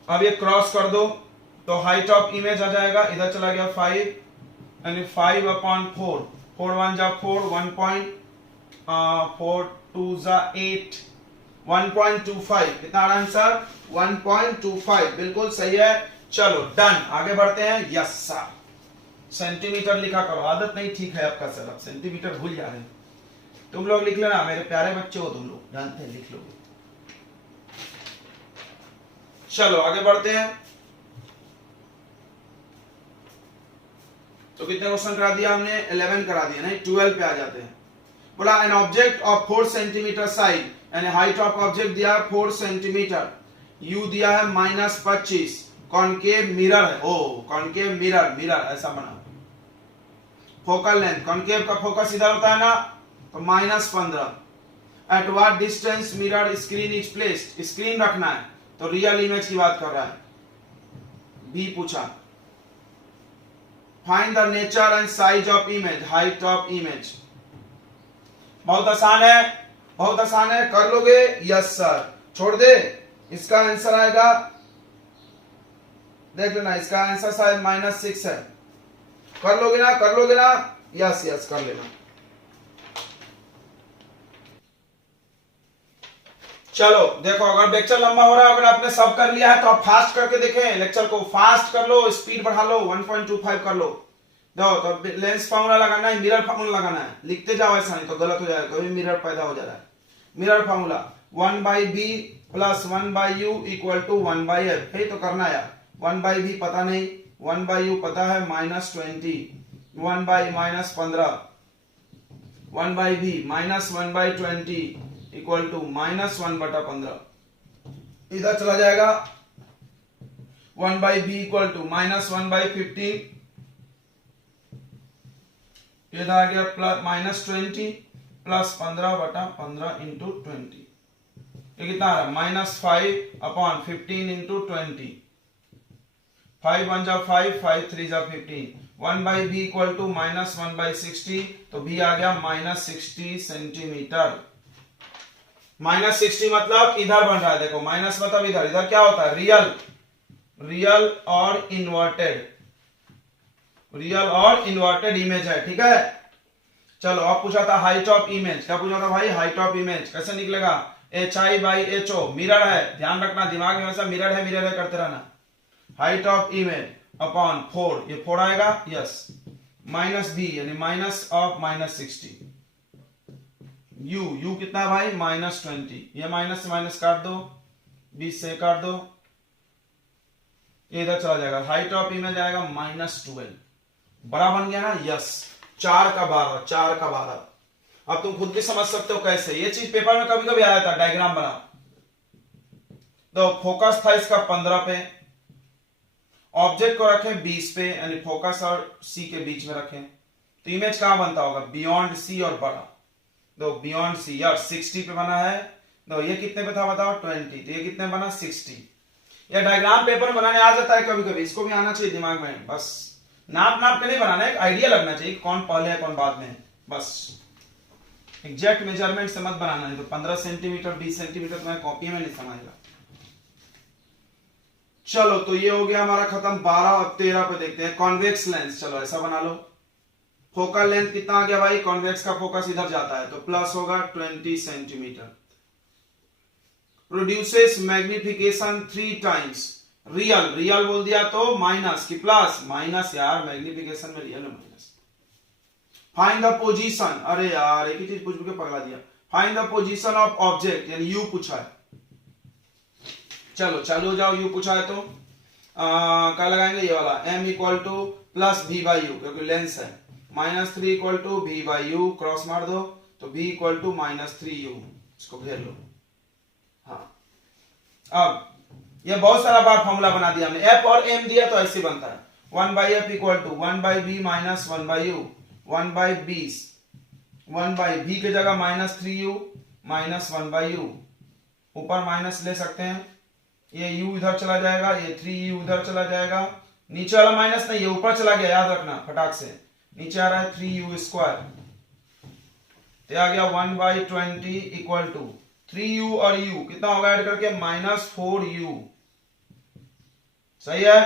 अब ये क्रॉस कर दो तो हाइट ऑफ इमेज आ जाएगा, इधर चला गया 5, यानी 5/4, 4 1 जा 4, 1.4 2 जा 8, 1.25, कितना आंसर 1.25, बिल्कुल सही है। चलो डन, आगे बढ़ते हैं, यस सर, सेंटीमीटर लिखा करो, आदत नहीं ठीक है आपका सर, अब सेंटीमीटर भूल जा रहे हैं, तुम लोग लिख लेना, मेरे प्यारे बच्चे हो तुम लोग, जानते हैं लिख लोगे। चलो आगे बढ़ते हैं, तो कितने क्वेश्चन करा दिया हमने, 11 करा दिया, नहीं 12 पे आ जाते हैं। बोला an object of 4 centimetre side, यानी हाइट ऑफ ऑब्जेक्ट दिया है 4 सेंटीमीटर, u दिया है -25, कॉनकेव मिरर है, ओ कॉनकेव मिरर, मिरर ऐसा बना, फोकल लेंथ, कॉनकेव का फोकस इधर होता है ना, तो -15, eight what distance mirror screen is placed, screen रखना है, तो रियल इमेज की बात कर रहा है, बी पूछा, find the nature and size of image, height of image, बहुत आसान है, बहुत आसान है, कर लोगे, यस सर, छोड़ दे, इसका आंसर आएगा, देख लेना, इसका आंसर शायद -6 है, कर लोगे ना, कर लोगे ना, यस यस कर लेना। चलो देखो, अगर लेक्चर लंबा हो रहा है, अगर आपने सब कर लिया है तो आप फास्ट करके देखें, लेक्चर को फास्ट कर लो, स्पीड बढ़ा लो, 1.25 कर लो, देखो तो लेंस फार्मूला लगाना है, मिरर फार्मूला लगाना है, लिखते जाओ, ऐसा नहीं तो गलत हो जाएगा, कभी मिरर पैदा हो जा रहा है। Mirror formula 1 by v plus 1 by u equal to 1 by f. यही तो करना यार। 1 बाई बी पता नहीं, 1 बाई यू पता है -20, 1 by -15, 1 by B -1 by 20 equal to -1/15। इधर चला जाएगा 1 by B equal to -1 by 15, इधर आ गया -20 प्लस 15/15 इंटू 20। ये कितना आ रहा है -5/15 इंटू 20। 5 1 जा 5, 5 3 जा 15। 1 by B equal to -1 by 60, तो बी आ गया -60 सेंटीमीटर। -60 मतलब इधर बन रहा है, देखो माइनस मतलब इधर, इधर क्या होता है रियल और इन्वर्टेड, रियल और इन्वर्टेड इमेज है, ठीक है। चलो अब पूछा था हाइट ऑफ इमेज। क्या पूछा था भाई? हाइट ऑफ इमेज कैसे निकलेगा? HI बाई HO, मिरर है, ध्यान रखना, दिमाग में हमेशा मिरर है करते रहना। हाइट ऑफ इमेज अपॉन 4, ये 4 आएगा, यस, माइनस बी यानी माइनस ऑफ -60। यू कितना है भाई? -20। ये माइनस से माइनस काट दो, 20 से काट दो, ये इधर चला जाएगा। हाइट ऑफ इमेज आएगा -12। बड़ा बन गया ना, यस, 4 का 12, 4 का 12। अब तुम खुद भी समझ सकते हो कैसे। ये चीज पेपर में कभी कभी आया था, डायग्राम बना। तो फोकस था इसका 15 पे, ऑब्जेक्ट को रखें 20 पे, यानी फोकस और सी के बीच में रखें, तो इमेज कहां बनता होगा? बियॉन्ड सी और बड़ा। तो बियॉन्ड सी यार 60 पे बना है, तो ये कितने पे था बताओ? 20, तो ये कितने बना? 60। या डायग्राम पेपर में बनाने आ जाता है कभी कभी, इसको भी आना चाहिए दिमाग में। बस नाप के नहीं बनाना, एक आइडिया लगना चाहिए कौन पहले है कौन बाद में है, बस एग्जैक्ट मेजरमेंट से मत बनाना, नहीं तो 15 सेंटीमीटर 20 सेंटीमीटर तुम्हारी कॉपी में नहीं समाएगा। चलो तो ये हो गया हमारा खत्म। 12 और 13 पे देखते हैं कॉन्वेक्स लेंस। चलो ऐसा बना लो, फोकल लेंथ कितना आ गया भाई? कॉन्वेक्स का फोकस इधर जाता है तो प्लस होगा 20 centimetre. Produces magnification 3 times real बोल दिया तो माइनस की प्लस, माइनस यार, मैग्निफिकेशन में रियल है माइनस। फाइंड द पोजीशन, अरे यार एक ही चीज पूछ के पगला दिया। Find the position of object, यानी यू पूछा है। चलो चालू हो जाओ, यू पूछा है तो क्या लगाएंगे? ये वाला m equal to plus v by u, क्योंकि लेंस है। -3 equal to v by u, cross मार दो तो v इक्वल टू -3u, इसको घेर लो। हाँ, अब ये बहुत सारा बार फॉर्मूला बना दिया हमने। f और m दिया तो ऐसे बनता है 1 by F equal to 1 by B minus 1 by U, 1 by B, 1 by B के जगह -3u माइनस 1 बाई यू, ऊपर माइनस ले सकते हैं, ये u इधर चला जाएगा, ये 3u इधर चला जाएगा, नीचे वाला माइनस नहीं, ये ऊपर चला गया, याद रखना फटाक से, नीचे आ रहा है 3u स्क्वायर, तो आ गया 1 बाई 20 इक्वल टू 3u और u कितना होगा ऐड करके? -4u, सही है,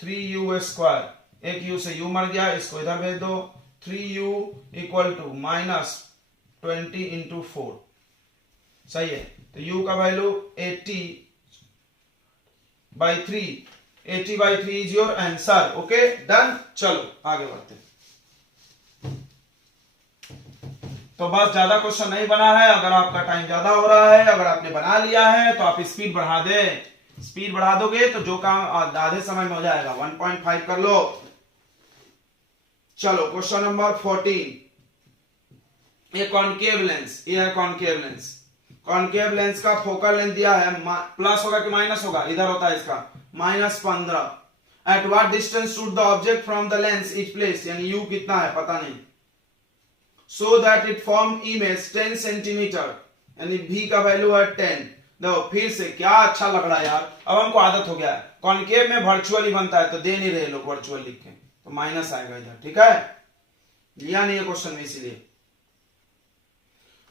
3u स्क्वायर, एक u से u मर गया, इसको इधर भेज दो, 3u इक्वल टू -20 इंटू 4, सही है। तो u का value 80 by 3, 80 by 3 is your answer. Okay done. चलो आगे बढ़ते हैं। तो बस ज्यादा क्वेश्चन नहीं बना है, अगर आपका टाइम ज्यादा हो रहा है, अगर आपने बना लिया है तो आप स्पीड बढ़ा दे, स्पीड बढ़ा दोगे तो जो काम आधे समय में हो जाएगा। 1.5 कर लो। चलो क्वेश्चन नंबर 14, ये कॉनकेव लेंस, ये है कॉनकेव लेंस। कॉनकेव लेंस का फोकल लेंथ दिया है, प्लस होगा कि माइनस होगा? इधर होता है इसका -15। Eight what distance should the object from the lens is placed, यानी u कितना है पता नहीं, so that it form image 10 centimetre, यानी v का वैल्यू है 10। देखो फिर से क्या अच्छा लग रहा है यार, अब हमको आदत हो गया है, कॉनकेव में वर्चुअली बनता है तो दे नहीं रहे लोग वर्चुअल लिख के, तो माइनस आएगा इधर, ठीक है, लिया नहीं है क्वेश्चन में इसीलिए।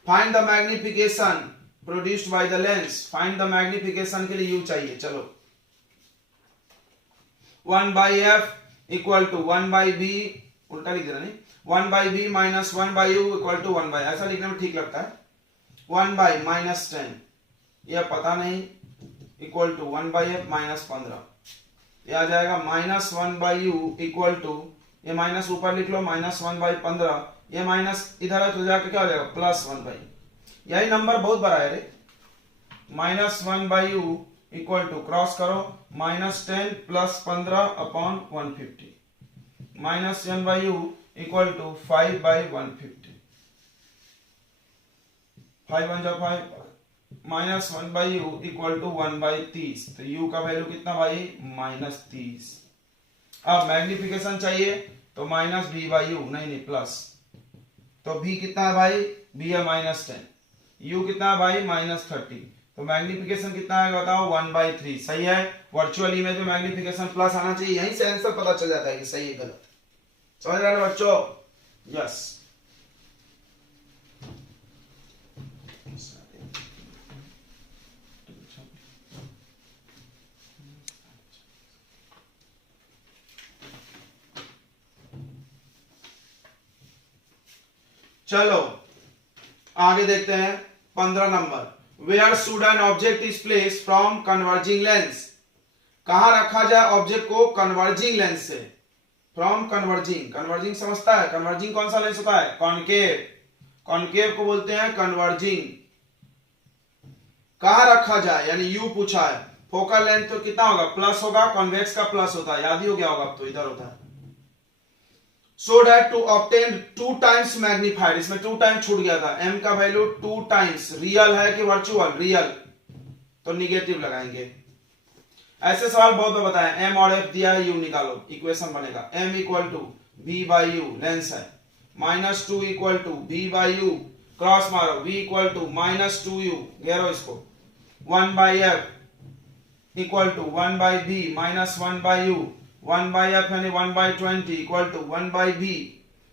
Find the magnification produced by the lens, find the magnification के लिए u चाहिए। चलो 1 by F equal to 1 by v, उल्टा लिख देना नहीं, 1 by B minus 1 by u equal to 1 by, ऐसा लिखने में ठीक लगता है, 1 बाई -10, यह पता नहीं, इक्वल टू 1 बाई एफ -15, यह आ जाएगा -1 बाई यू इक्वल टू, ये माइनस ऊपर लिख लो, -1 बाई 15, ये माइनस इधर है तो जाकर क्या हो जाएगा +1 बाई, यही नंबर बहुत बड़ा है रे। -1/u इक्वल टू क्रॉस करो -10 + 15/150 -n/u इक्वल टू 5/150 5 1 जा 5 -1/u इक्वल टू 1/30 तो u का वैल्यू कितना भाई -30। अब मैग्निफिकेशन चाहिए तो -b/u नहीं प्लस, तो b कितना है भाई b है -10, u कितना है भाई -30, तो मैग्निफिकेशन कितना आएगा बताओ 1/3। सही है, वर्चुअल इमेज में मैग्निफिकेशन प्लस आना चाहिए, यहीं से आंसर पता चल जाता है कि सही है गलत। समझ रहे हैं बच्चों? यस। चलो आगे देखते हैं 15 number. Where should an object is place from converging lens. कहां रखा जाए ऑब्जेक्ट को कन्वर्जिंग लेंस से। फ्रॉम कन्वर्जिंग, कन्वर्जिंग समझता है? कन्वर्जिंग कौन सा लेंस होता है? कॉनकेव, कॉनकेव को बोलते हैं कन्वर्जिंग। कहां रखा जाए यानी यू पूछा है, फोकल लेंथ तो कितना होगा प्लस होगा, कॉन्वेक्स का प्लस होता है, याद ही हो गया होगा, अब तो इधर होता है। so that to obtain 2 times magnified, इसमें 2 टाइम छूट गया था, m का वैल्यू 2 टाइम्स, रियल है कि वर्चुअल? रियल, तो निगेटिव लगाएंगे। ऐसे सवाल बहुत बार बताए, m और f दिया है, u निकालो, इक्वेशन बनेगा m equal to v/u, lens है, -2 इक्वल टू v/u, क्रॉस मारो, v इक्वल टू -2u, घेरो इसको, 1/f equal to 1/v -1/u, 1/f यानी 1/20 इक्वल टू 1/v,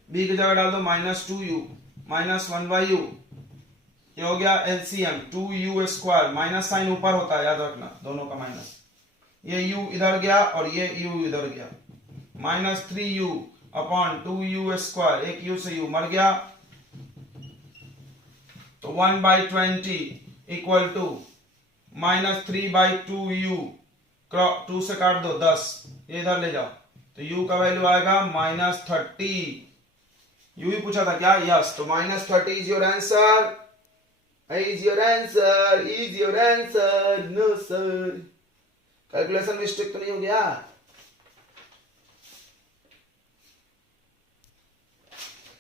b की जगह डाल दो -2u -1/u, ये हो गया एलसीएम 2u², माइनस साइन ऊपर होता है याद रखना, दोनों का माइनस, ये u इधर गया और ये u इधर गया, -3u अपॉन 2u², एक u से u मर गया, तो 1/20 इक्वल टू -3/2u, 2 से काट दो 10, ये इधर ले जाओ, तो u का वैल्यू आएगा -30। u ही पूछा था क्या? यस, तो -30 is your answer, is your answer, is your answer, no sir. Calculation mistake तो नहीं हो गया?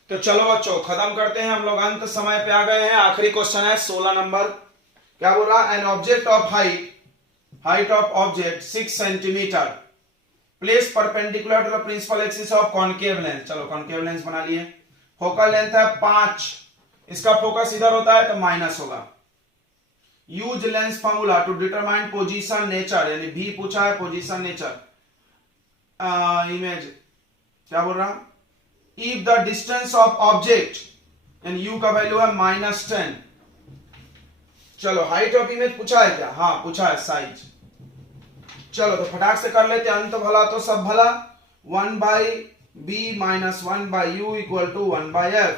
तो चलो बच्चों खत्म करते हैं, हम लोग अंत समय पे आ गए हैं। आखिरी क्वेश्चन है 16 नंबर। क्या बोल रहा? An object of height of object 6 centimetre, place perpendicular to the principal axis of concave lens. चलो कॉनकेव लेंस बना लिए, फोकल लेंथ है 5, इसका फोकस इधर होता है तो माइनस होगा। Use lens formula to determine position nature, यानी भी पूछा है पोजीशन नेचर इमेज। क्या बोल रहा? If the distance of object and u का वैल्यू है -10। चलो हाइट ऑफ इमेज पूछा है क्या? हाँ पूछा है, साइज। चलो तो फटाक से कर लेते, अंत भला तो सब भला। 1/b - 1/u equal to 1/f,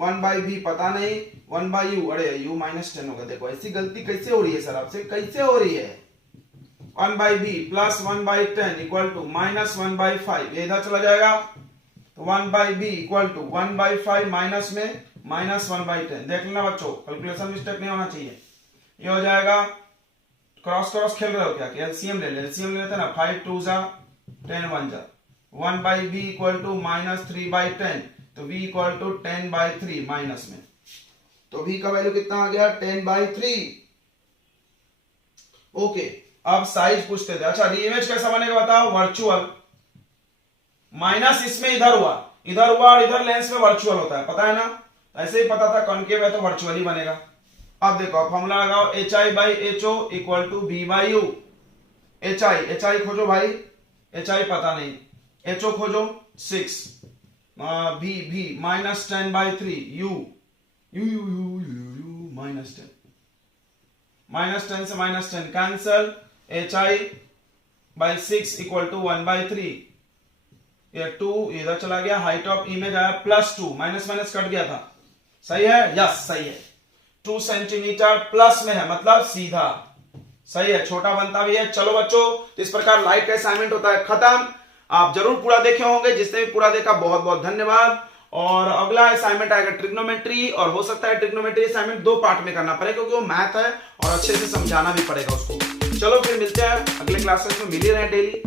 1/b पता नहीं, 1/u, अरे u -10 होगा। देखो ऐसी गलती कैसे हो रही है सर आपसे, कैसे हो रही है? 1/b प्लस 1/10 इक्वल टू -1/5, ये इधर चला जाएगा, तो 1/b इक्वल टू 1/5 माइनस में -1/10। देख लेना बच्चों, कैलकुलेशन मिस्टेक नहीं होना चाहिए। ये हो जाएगा, क्रॉस क्रॉस खेल रहे हो क्या? एलसीएम ले ले, एलसीएम लेते ना, 5 2 जा 10 1 जा, 1/b इक्वल टू -3/10, तो v इक्वल टू 10/3 माइनस में, तो v का वैल्यू कितना आ गया? 10/3। ओके, अब साइज पूछते थे। अच्छा इमेज कैसा बनेगा बताओ? वर्चुअल, माइनस इसमें इधर हुआ और इधर लेंस में वर्चुअल होता है, पता है ना? ऐसे ही पता था, कॉनकेव है तो वर्चुअल ही बनेगा। अब देखो फॉर्मूला लगाओ, hi/ho equal to b/u। hi खोजो भाई, hi पता नहीं, ho खोजो 6, b -10/3, u -10, -10 से -10 कैंसल, hi/6 इक्वल टू 1/3, ये 2 इधर चला गया, हाइट ऑफ इमेज आया +2, माइनस माइनस कट गया था। सही है? यस सही है, 2 सेंटीमीटर प्लस में है, मतलब सीधा सही है, छोटा बनता भी है। चलो बच्चों, इस प्रकार लाइट का असाइनमेंट होता है खत्म। आप जरूर पूरा देखे होंगे, जिसने भी पूरा देखा बहुत बहुत धन्यवाद। और अगला असाइनमेंट आएगा ट्रिग्नोमेट्री, और हो सकता है ट्रिग्नोमेट्री असाइनमेंट 2 पार्ट में करना पड़े क्योंकि वो मैथ है और अच्छे से समझाना भी पड़ेगा उसको। चलो फिर मिलते हैं अगले क्लासेस में, मिल ही रहे हैं डेली।